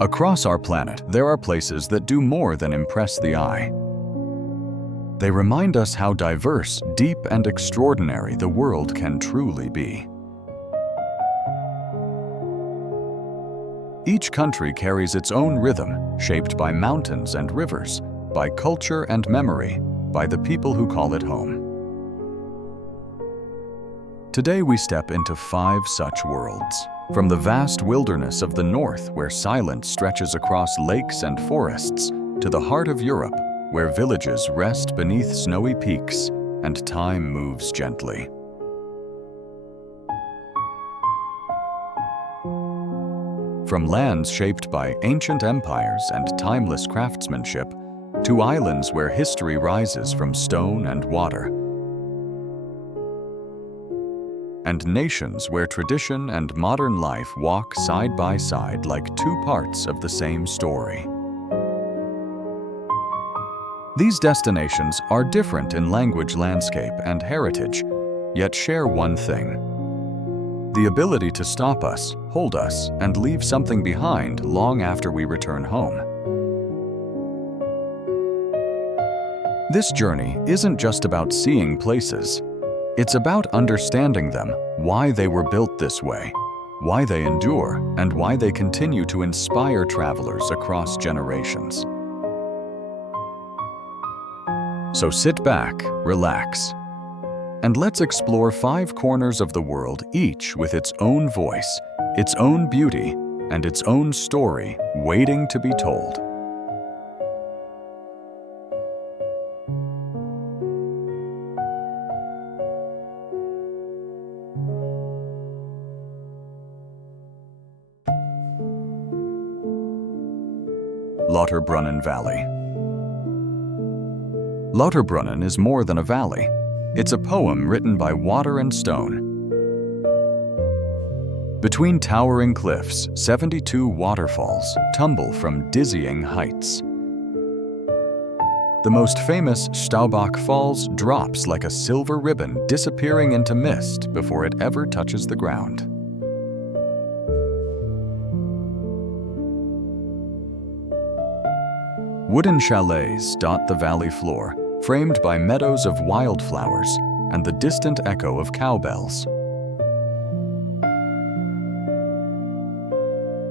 Across our planet, there are places that do more than impress the eye. They remind us how diverse, deep, and extraordinary the world can truly be. Each country carries its own rhythm, shaped by mountains and rivers, by culture and memory, by the people who call it home. Today we step into 5 such worlds. From the vast wilderness of the north, where silence stretches across lakes and forests, to the heart of Europe, where villages rest beneath snowy peaks and time moves gently. From lands shaped by ancient empires and timeless craftsmanship, to islands where history rises from stone and water, and nations where tradition and modern life walk side by side like 2 parts of the same story. These destinations are different in language, landscape, and heritage, yet share one thing: the ability to stop us, hold us, and leave something behind long after we return home. This journey isn't just about seeing places. It's about understanding them, why they were built this way, why they endure, and why they continue to inspire travelers across generations. So sit back, relax, and let's explore 5 corners of the world, each with its own voice, its own beauty, and its own story waiting to be told. Lauterbrunnen Valley. Lauterbrunnen is more than a valley. It's a poem written by water and stone. Between towering cliffs, 72 waterfalls tumble from dizzying heights. The most famous Staubach Falls drops like a silver ribbon, disappearing into mist before it ever touches the ground. Wooden chalets dot the valley floor, framed by meadows of wildflowers and the distant echo of cowbells.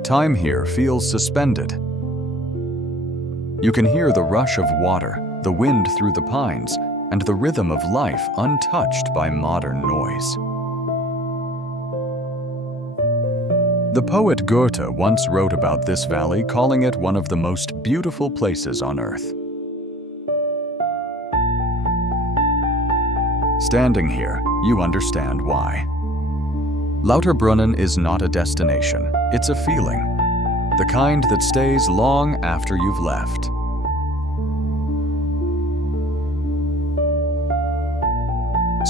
Time here feels suspended. You can hear the rush of water, the wind through the pines, and the rhythm of life untouched by modern noise. The poet Goethe once wrote about this valley, calling it one of the most beautiful places on earth. Standing here, you understand why. Lauterbrunnen is not a destination, it's a feeling, the kind that stays long after you've left.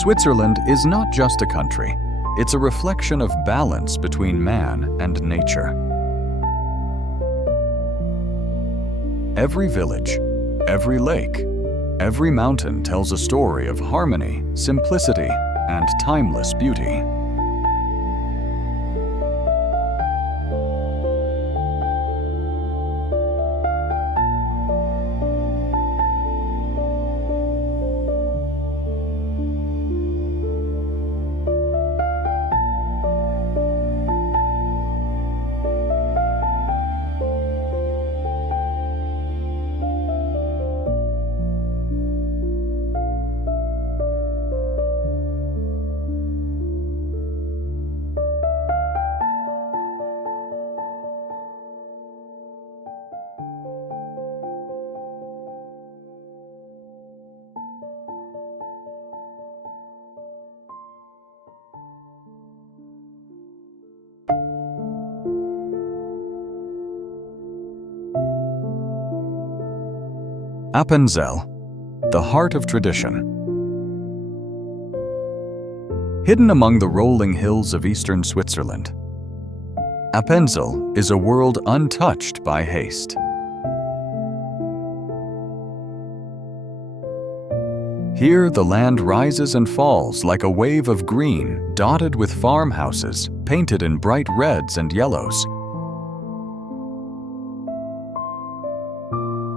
Switzerland is not just a country. It's a reflection of balance between man and nature. Every village, every lake, every mountain tells a story of harmony, simplicity, and timeless beauty. Appenzell, the heart of tradition. Hidden among the rolling hills of eastern Switzerland, Appenzell is a world untouched by haste. Here, the land rises and falls like a wave of green, dotted with farmhouses painted in bright reds and yellows.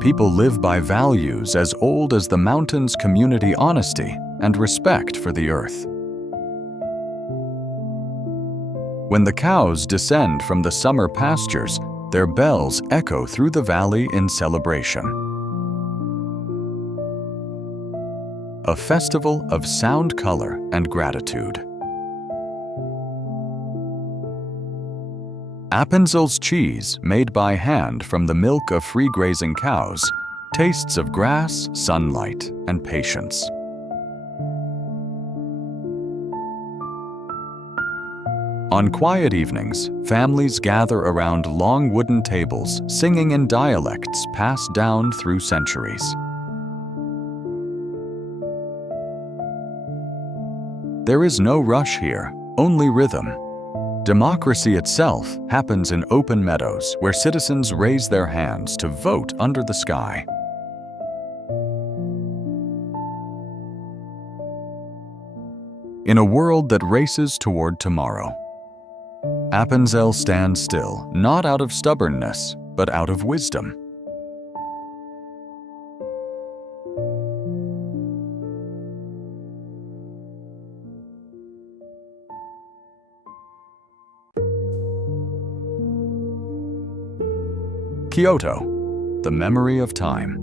People live by values as old as the mountain's community honesty and respect for the earth. When the cows descend from the summer pastures, their bells echo through the valley in celebration. A festival of sound, color, and gratitude. Appenzel's cheese, made by hand from the milk of free-grazing cows, tastes of grass, sunlight, and patience. On quiet evenings, families gather around long wooden tables, singing in dialects passed down through centuries. There is no rush here, only rhythm. Democracy itself happens in open meadows where citizens raise their hands to vote under the sky. In a world that races toward tomorrow, Appenzel stands still, not out of stubbornness, but out of wisdom. Kyoto, the memory of time.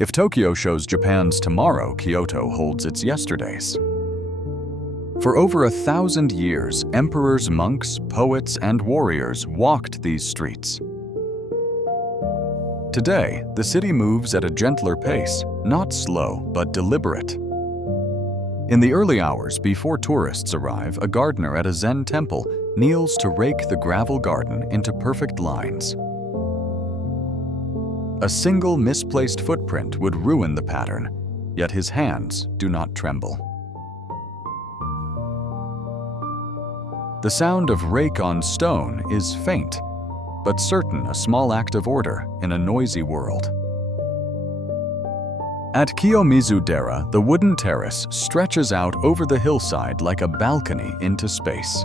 If Tokyo shows Japan's tomorrow, Kyoto holds its yesterdays. For over 1,000 years, emperors, monks, poets, and warriors walked these streets. Today, the city moves at a gentler pace, not slow, but deliberate. In the early hours before tourists arrive, a gardener at a Zen temple kneels to rake the gravel garden into perfect lines. A single misplaced footprint would ruin the pattern, yet his hands do not tremble. The sound of rake on stone is faint, but certain, a small act of order in a noisy world. At Kiyomizu-dera, the wooden terrace stretches out over the hillside like a balcony into space.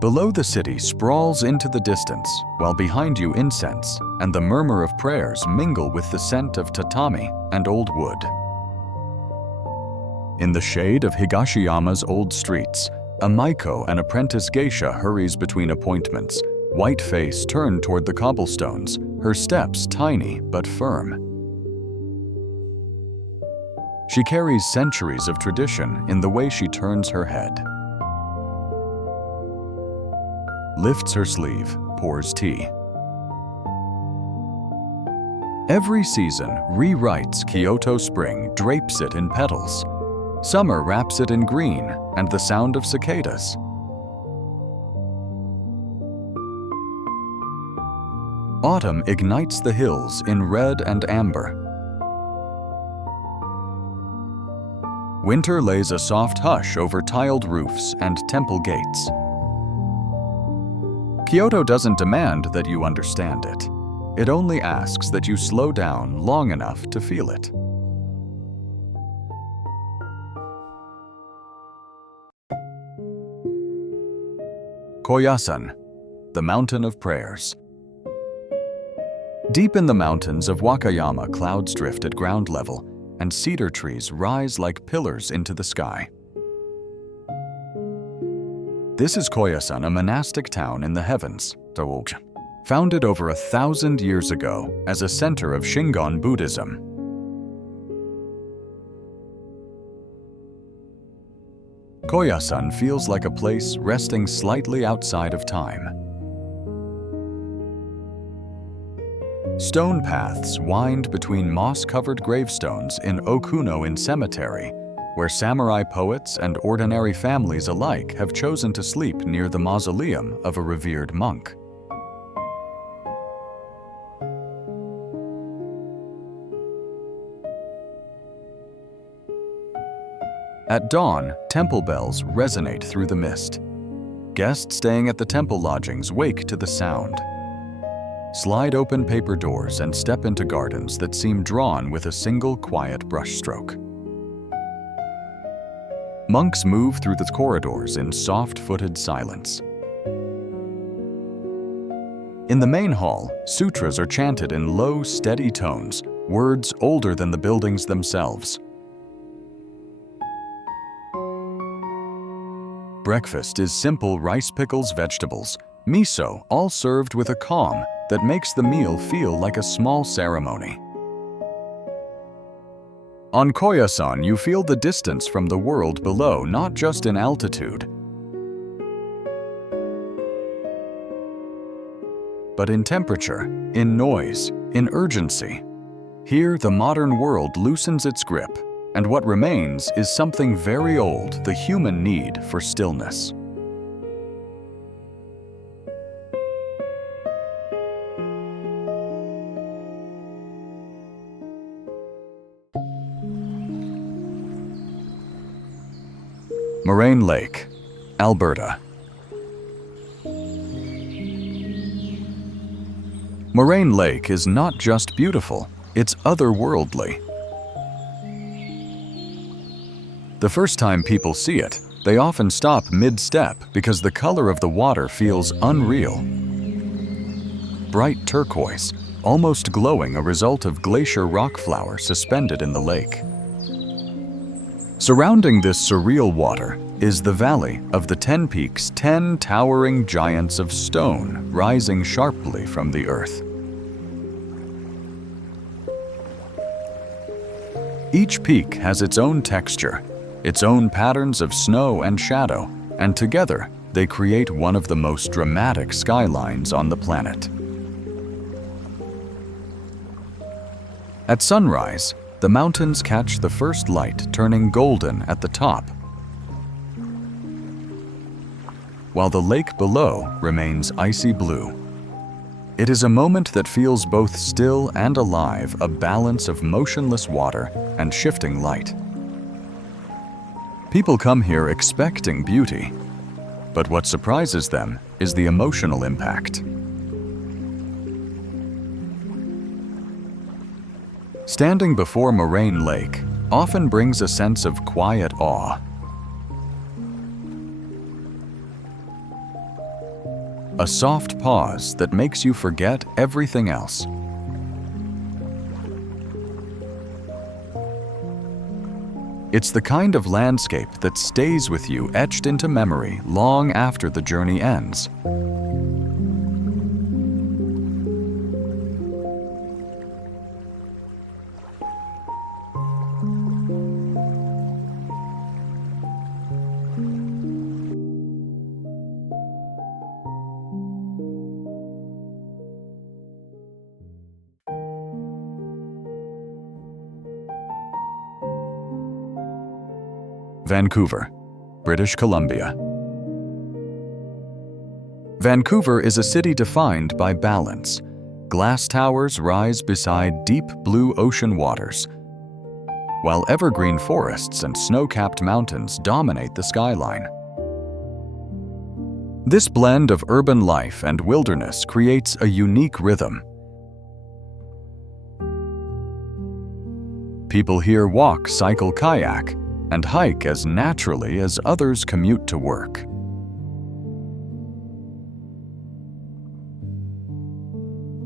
Below, the city sprawls into the distance, while behind you incense and the murmur of prayers mingle with the scent of tatami and old wood. In the shade of Higashiyama's old streets, a maiko, an apprentice geisha, hurries between appointments, white face turned toward the cobblestones, her steps tiny but firm. She carries centuries of tradition in the way she turns her head. Lifts her sleeve, pours tea. Every season rewrites Kyoto spring, drapes it in petals. Summer wraps it in green and the sound of cicadas. Autumn ignites the hills in red and amber. Winter lays a soft hush over tiled roofs and temple gates. Kyoto doesn't demand that you understand it. It only asks that you slow down long enough to feel it. Koyasan, the mountain of prayers. Deep in the mountains of Wakayama, clouds drift at ground level, and cedar trees rise like pillars into the sky. This is Koyasan, a monastic town in the heavens, founded over 1,000 years ago as a center of Shingon Buddhism. Koyasan feels like a place resting slightly outside of time. Stone paths wind between moss-covered gravestones in Okuno-in Cemetery, where samurai poets and ordinary families alike have chosen to sleep near the mausoleum of a revered monk. At dawn, temple bells resonate through the mist. Guests staying at the temple lodgings wake to the sound. Slide open paper doors and step into gardens that seem drawn with a single quiet brushstroke. Monks move through the corridors in soft-footed silence. In the main hall, sutras are chanted in low, steady tones, words older than the buildings themselves. Breakfast is simple rice, pickles, vegetables, miso, all served with a calm that makes the meal feel like a small ceremony. On Koyasan, you feel the distance from the world below, not just in altitude, but in temperature, in noise, in urgency. Here, the modern world loosens its grip, and what remains is something very old, the human need for stillness. Moraine Lake, Alberta. Moraine Lake is not just beautiful, it's otherworldly. The first time people see it, they often stop mid-step because the color of the water feels unreal. Bright turquoise, almost glowing, a result of glacier rock flour suspended in the lake. Surrounding this surreal water is the valley of the 10 peaks, 10 towering giants of stone rising sharply from the earth. Each peak has its own texture, its own patterns of snow and shadow, and together they create one of the most dramatic skylines on the planet. At sunrise, the mountains catch the first light, turning golden at the top, while the lake below remains icy blue. It is a moment that feels both still and alive, a balance of motionless water and shifting light. People come here expecting beauty, but what surprises them is the emotional impact. Standing before Moraine Lake often brings a sense of quiet awe. A soft pause that makes you forget everything else. It's the kind of landscape that stays with you, etched into memory long after the journey ends. Vancouver, British Columbia. Vancouver is a city defined by balance. Glass towers rise beside deep blue ocean waters, while evergreen forests and snow-capped mountains dominate the skyline. This blend of urban life and wilderness creates a unique rhythm. People here walk, cycle, kayak, and hike as naturally as others commute to work.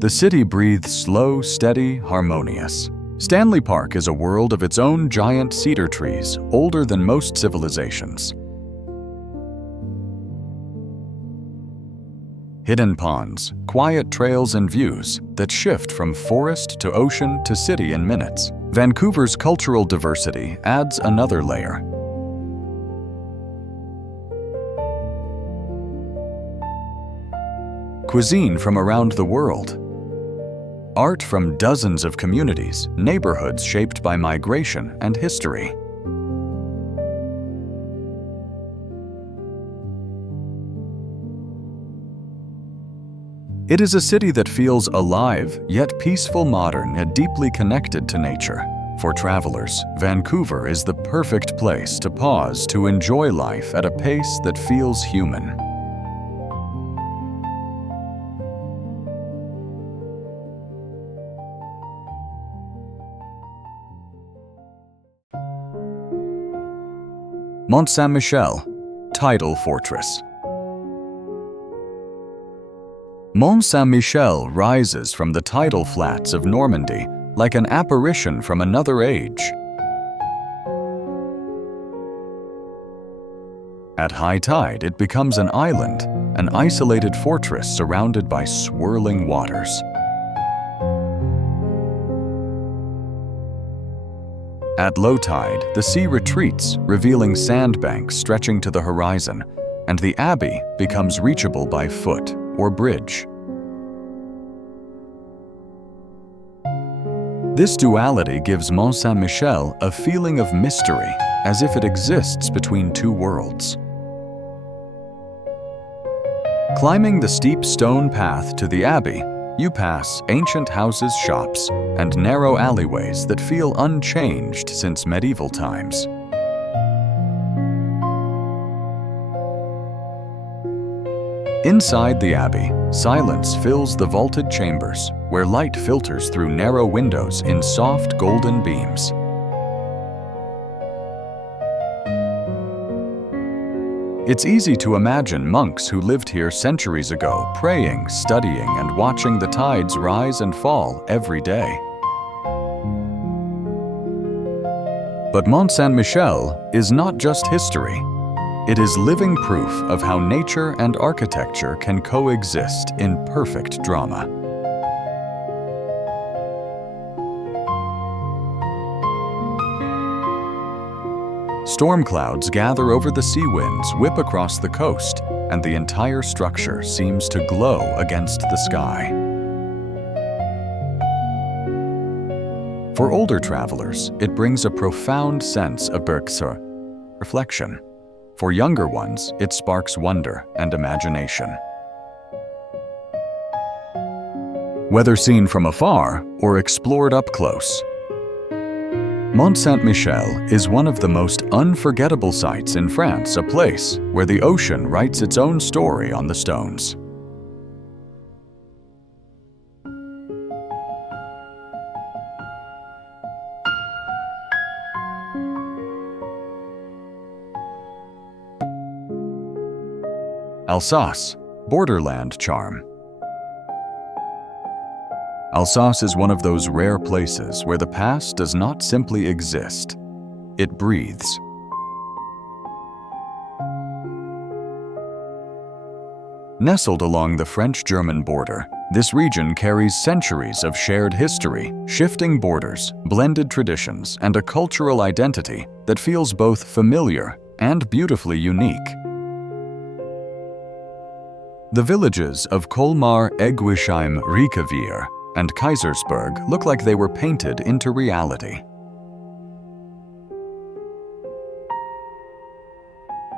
The city breathes slow, steady, harmonious. Stanley Park is a world of its own, giant cedar trees, older than most civilizations. Hidden ponds, quiet trails and views that shift from forest to ocean to city in minutes. Vancouver's cultural diversity adds another layer. Cuisine from around the world. Art from dozens of communities, neighborhoods shaped by migration and history. It is a city that feels alive, yet peaceful, modern, and deeply connected to nature. For travelers, Vancouver is the perfect place to pause, to enjoy life at a pace that feels human. Mont Saint-Michel, Tidal Fortress. Mont Saint-Michel rises from the tidal flats of Normandy like an apparition from another age. At high tide, it becomes an island, an isolated fortress surrounded by swirling waters. At low tide, the sea retreats, revealing sandbanks stretching to the horizon, and the abbey becomes reachable by foot or bridge. This duality gives Mont Saint-Michel a feeling of mystery, as if it exists between two worlds. Climbing the steep stone path to the abbey, you pass ancient houses, shops, and narrow alleyways that feel unchanged since medieval times. Inside the abbey, silence fills the vaulted chambers, where light filters through narrow windows in soft golden beams. It's easy to imagine monks who lived here centuries ago praying, studying, and watching the tides rise and fall every day. But Mont Saint-Michel is not just history. It is living proof of how nature and architecture can coexist in perfect drama. Storm clouds gather over the sea winds, whip across the coast, and the entire structure seems to glow against the sky. For older travelers, it brings a profound sense of reflection. For younger ones, it sparks wonder and imagination. Whether seen from afar or explored up close, Mont Saint-Michel is one of the most unforgettable sights in France, a place where the ocean writes its own story on the stones. Alsace, borderland charm. Alsace is one of those rare places where the past does not simply exist, it breathes. Nestled along the French-German border, this region carries centuries of shared history, shifting borders, blended traditions, and a cultural identity that feels both familiar and beautifully unique. The villages of Colmar, Eguisheim, Riekeweer, and Kaisersberg look like they were painted into reality.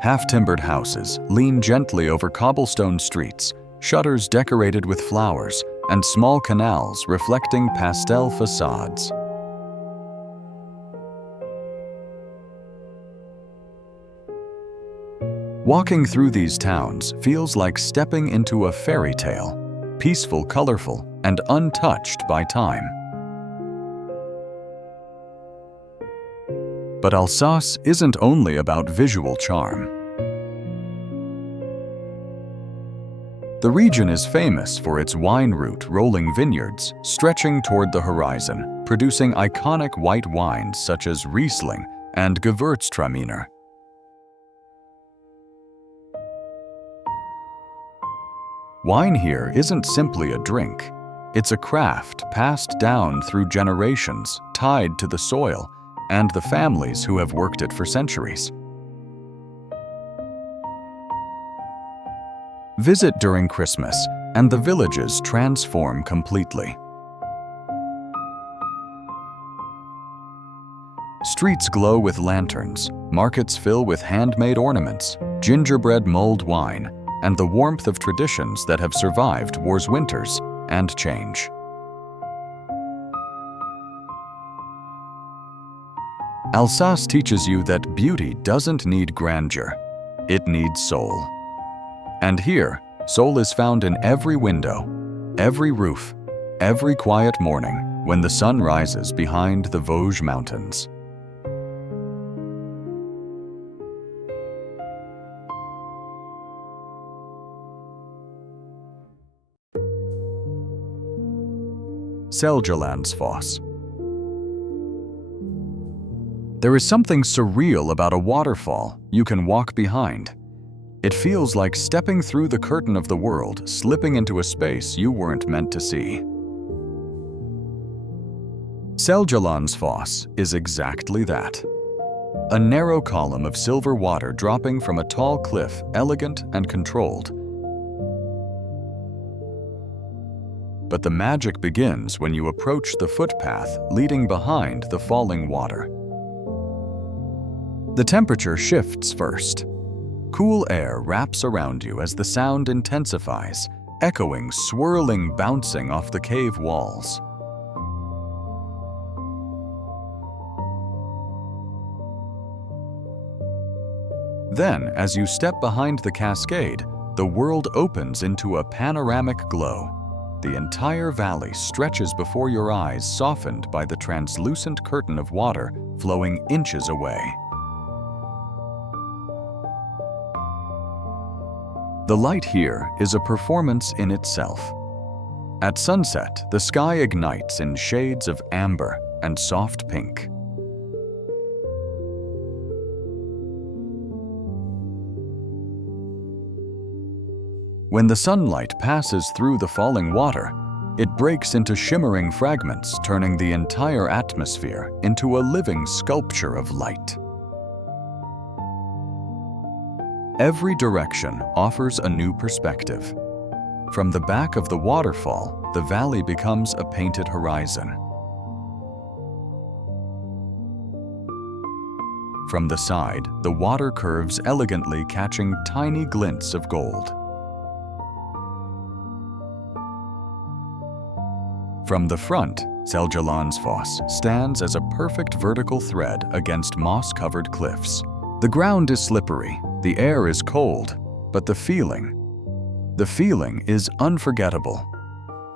Half-timbered houses lean gently over cobblestone streets, shutters decorated with flowers, and small canals reflecting pastel facades. Walking through these towns feels like stepping into a fairy tale, peaceful, colorful, and untouched by time. But Alsace isn't only about visual charm. The region is famous for its wine route rolling vineyards stretching toward the horizon, producing iconic white wines such as Riesling and Gewürztraminer. Wine here isn't simply a drink. It's a craft passed down through generations, tied to the soil and the families who have worked it for centuries. Visit during Christmas, and the villages transform completely. Streets glow with lanterns, markets fill with handmade ornaments, gingerbread mulled wine, and the warmth of traditions that have survived war's winters and change. Alsace teaches you that beauty doesn't need grandeur, it needs soul. And here, soul is found in every window, every roof, every quiet morning when the sun rises behind the Vosges Mountains. Seljalandsfoss. There is something surreal about a waterfall you can walk behind. It feels like stepping through the curtain of the world, slipping into a space you weren't meant to see. Seljalandsfoss is exactly that. A narrow column of silver water dropping from a tall cliff, elegant and controlled. But the magic begins when you approach the footpath leading behind the falling water. The temperature shifts first. Cool air wraps around you as the sound intensifies, echoing, swirling, bouncing off the cave walls. Then, as you step behind the cascade, the world opens into a panoramic glow. The entire valley stretches before your eyes, softened by the translucent curtain of water flowing inches away. The light here is a performance in itself. At sunset, the sky ignites in shades of amber and soft pink. When the sunlight passes through the falling water, it breaks into shimmering fragments, turning the entire atmosphere into a living sculpture of light. Every direction offers a new perspective. From the back of the waterfall, the valley becomes a painted horizon. From the side, the water curves elegantly, catching tiny glints of gold. From the front, Seljalandsfoss stands as a perfect vertical thread against moss-covered cliffs. The ground is slippery, the air is cold, but the feeling is unforgettable.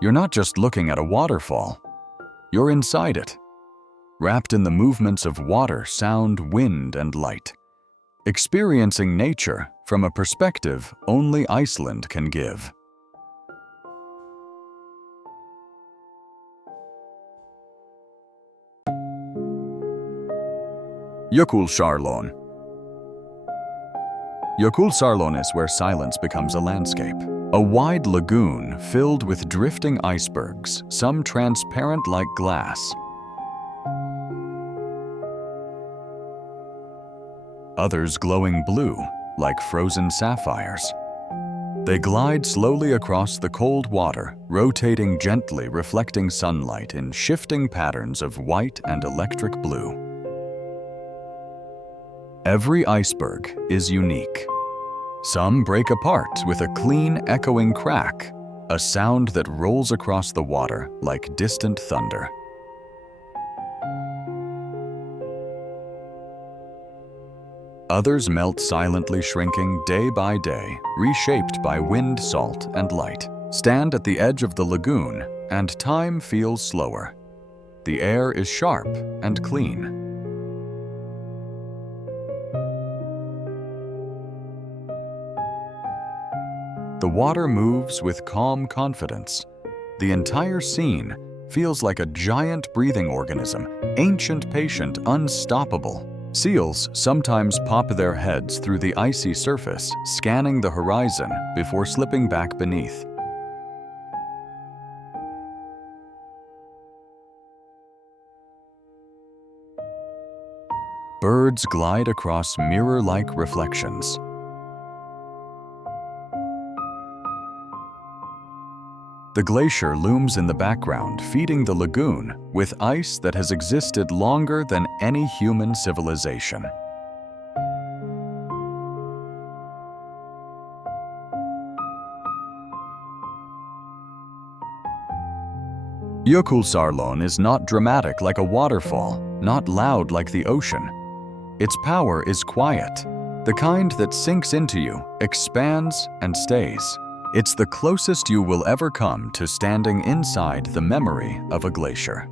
You're not just looking at a waterfall, you're inside it, wrapped in the movements of water, sound, wind, and light, experiencing nature from a perspective only Iceland can give. Jökulsárlón. Jökulsárlón is where silence becomes a landscape. A wide lagoon filled with drifting icebergs, some transparent like glass, others glowing blue like frozen sapphires. They glide slowly across the cold water, rotating gently, reflecting sunlight in shifting patterns of white and electric blue. Every iceberg is unique. Some break apart with a clean, echoing crack, a sound that rolls across the water like distant thunder. Others melt silently, shrinking day by day, reshaped by wind, salt, and light. Stand at the edge of the lagoon, and time feels slower. The air is sharp and clean. The water moves with calm confidence. The entire scene feels like a giant breathing organism, ancient, patient, unstoppable. Seals sometimes pop their heads through the icy surface, scanning the horizon before slipping back beneath. Birds glide across mirror-like reflections. The glacier looms in the background, feeding the lagoon with ice that has existed longer than any human civilization. Jökulsárlón is not dramatic like a waterfall, not loud like the ocean. Its power is quiet, the kind that sinks into you, expands, and stays. It's the closest you will ever come to standing inside the memory of a glacier.